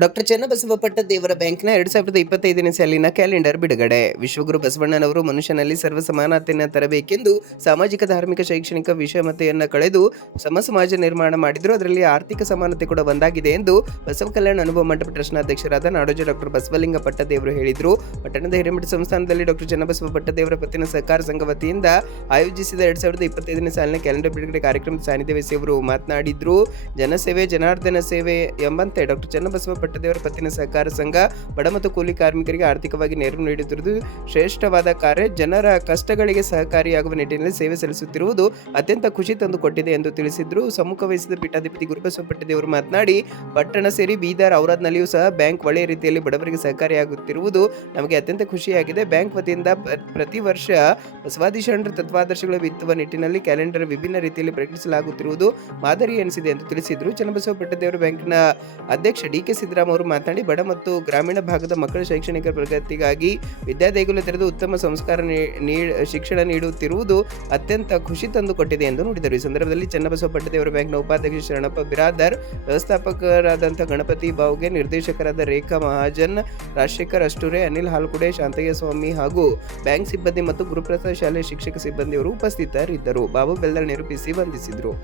Doctor Channabasava ದೇವರ ಬ್ಯಾಂಕ್ನ ಎರಡ್ ಸಾವಿರದ ಇಪ್ಪತ್ತೈದನೇ ಸಾಲಿನ ಕ್ಯಾಲೆಂಡರ್ ಬಿಡುಗಡೆ. ವಿಶ್ವಗುರು ಬಸವಣ್ಣನವರು ಮನುಷ್ಯನಲ್ಲಿ ಸರ್ವ ಸಮಾನತೆಯನ್ನು ತರಬೇಕೆಂದು ಸಾಮಾಜಿಕ, ಧಾರ್ಮಿಕ, ಶೈಕ್ಷಣಿಕ ವಿಷಮತೆಯನ್ನು ಕಳೆದು ಸಮ ಸಮಾಜ ನಿರ್ಮಾಣ ಮಾಡಿದ್ರು. ಅದರಲ್ಲಿ ಆರ್ಥಿಕ ಸಮಾನತೆ ಕೂಡ ಒಂದಾಗಿದೆ ಎಂದು ಬಸವ ಕಲ್ಯಾಣ ಅನುಭವ ಮಂಟಪ ಟ್ರಸ್ಟ್ನ ಅಧ್ಯಕ್ಷರಾದ ನಾಡೋಜ ಡಾಕ್ಟರ್ ಬಸವಲಿಂಗ ಪಟ್ಟದೇವರು ಹೇಳಿದರು. ಪಟ್ಟಣದ ಹಿರೇಮಠ ಸಂಸ್ಥಾನದಲ್ಲಿ ಡಾಕ್ಟರ್ ಚನ್ನಬಸವ ಪಟ್ಟದೇವರ ಪತ್ತಿನ ಸಹಕಾರ ಸಂಘ ವತಿಯಿಂದ ಆಯೋಜಿಸಿದ ಎರಡ್ ಸಾವಿರದ ಇಪ್ಪತ್ತೈದನೇ ಸಾಲಿನ ಕ್ಯಾಲೆಂಡರ್ ಬಿಡುಗಡೆ ಕಾರ್ಯಕ್ರಮದ ಸಾನ್ನಿಧ್ಯ ವಹಿಸಿ ಅವರು ಮಾತನಾಡಿದ್ರು. ಜನಸೇವೆ, ಜನಾರ್ದನ ಸೇವೆ ಎಂಬಂತೆ ಡಾಕ್ಟರ್ ಚನ್ನಬಸವ ಪಟ್ಟದೇವರ ಪತ್ತಿನ ಸಹಕಾರ ಸಂಘ, ಬಡ ಮತ್ತು ಕೂಲಿ ಕಾರ್ಮಿಕರಿಗೆ ಆರ್ಥಿಕವಾಗಿ ನೆರವು ನೀಡುತ್ತಿರುವುದು ಶ್ರೇಷ್ಠವಾದ ಕಾರ್ಯ. ಜನರ ಕಷ್ಟಗಳಿಗೆ ಸಹಕಾರಿಯಾಗುವ ನಿಟ್ಟಿನಲ್ಲಿ ಸೇವೆ ಸಲ್ಲಿಸುತ್ತಿರುವುದು ಅತ್ಯಂತ ಖುಷಿ ತಂದು ಕೊಟ್ಟಿದೆ ಎಂದು ತಿಳಿಸಿದ್ರು. ಸಮ್ಮುಖ ವಹಿಸಿದ ಪೀಠಾಧಿಪತಿ ಗುರುಬಸವ ಪಟ್ಟದೇವರು ಮಾತನಾಡಿ, ಪಟ್ಟಣ ಸೇರಿ ಬೀದರ್ ಔರಾದ್ನಲ್ಲಿಯೂ ಸಹ ಬ್ಯಾಂಕ್ ಒಳ್ಳೆಯ ರೀತಿಯಲ್ಲಿ ಬಡವರಿಗೆ ಸಹಕಾರಿಯಾಗುತ್ತಿರುವುದು ನಮಗೆ ಅತ್ಯಂತ ಖುಷಿಯಾಗಿದೆ. ಬ್ಯಾಂಕ್ ವತಿಯಿಂದ ಪ್ರ- ಪ್ರತಿ ವರ್ಷ ಬಸವಾದಿ ಶರಣರ ತತ್ವಾದರ್ಶಗಳು ಬಿತ್ತುವ ನಿಟ್ಟಿನಲ್ಲಿ ಕ್ಯಾಲೆಂಡರ್ ವಿಭಿನ್ನ ರೀತಿಯಲ್ಲಿ ಪ್ರಕಟಿಸಲಾಗುತ್ತಿರುವುದು ಮಾದರಿ ಎನಿಸಿದೆ ಎಂದು ತಿಳಿಸಿದರು. ಚನ್ನಬಸವ ಪಟ್ಟದೇವರು ಬ್ಯಾಂಕ್ನ ಅಧ್ಯಕ್ಷ ಡಿ ಕೆ ಸಿದ್ದರಾಮ ಅವರು ಮಾತನಾಡಿ, ಬಡ ಮತ್ತು ಗ್ರಾಮೀಣ ಭಾಗದ ಮಕ್ಕಳ ಶೈಕ್ಷಣಿಕ ಪ್ರಗತಿಗಾಗಿ ವಿದ್ಯಾದೇಗುಲ ತೆರೆದು ಉತ್ತಮ ಸಂಸ್ಕಾರ ಶಿಕ್ಷಣ ನೀಡುತ್ತಿರುವುದು ಅತ್ಯಂತ ಖುಷಿ ತಂದುಕೊಟ್ಟಿದೆ ಎಂದು ನುಡಿದರು. ಈ ಸಂದರ್ಭದಲ್ಲಿ ಚನ್ನಬಸವ ಪಟ್ಟದೇವರ ಬ್ಯಾಂಕ್ನ ಉಪಾಧ್ಯಕ್ಷ ಶರಣಪ್ಪ ಬಿರಾದರ್, ವ್ಯವಸ್ಥಾಪಕರಾದಂಥ ಗಣಪತಿ ಬಾವುಗೆ, ನಿರ್ದೇಶಕರಾದ ರೇಖಾ ಮಹಾಜನ್, ರಾಜಶೇಖರ್ ಅಷ್ಟೂರೆ, ಅನಿಲ್ ಹಾಲ್ಕುಡೆ, ಶಾಂತಯ್ಯ ಸ್ವಾಮಿ ಹಾಗೂ ಬ್ಯಾಂಕ್ ಸಿಬ್ಬಂದಿ ಮತ್ತು ಗುರುಪ್ರಸಾದ್ ಶಾಲೆ ಶಿಕ್ಷಕ ಸಿಬ್ಬಂದಿಯವರು ಉಪಸ್ಥಿತರಿದ್ದರು. ಬಾಬು ಬೆಲ್ದರ್ ನಿರೂಪಿಸಿ ವಂದಿಸಿದರು.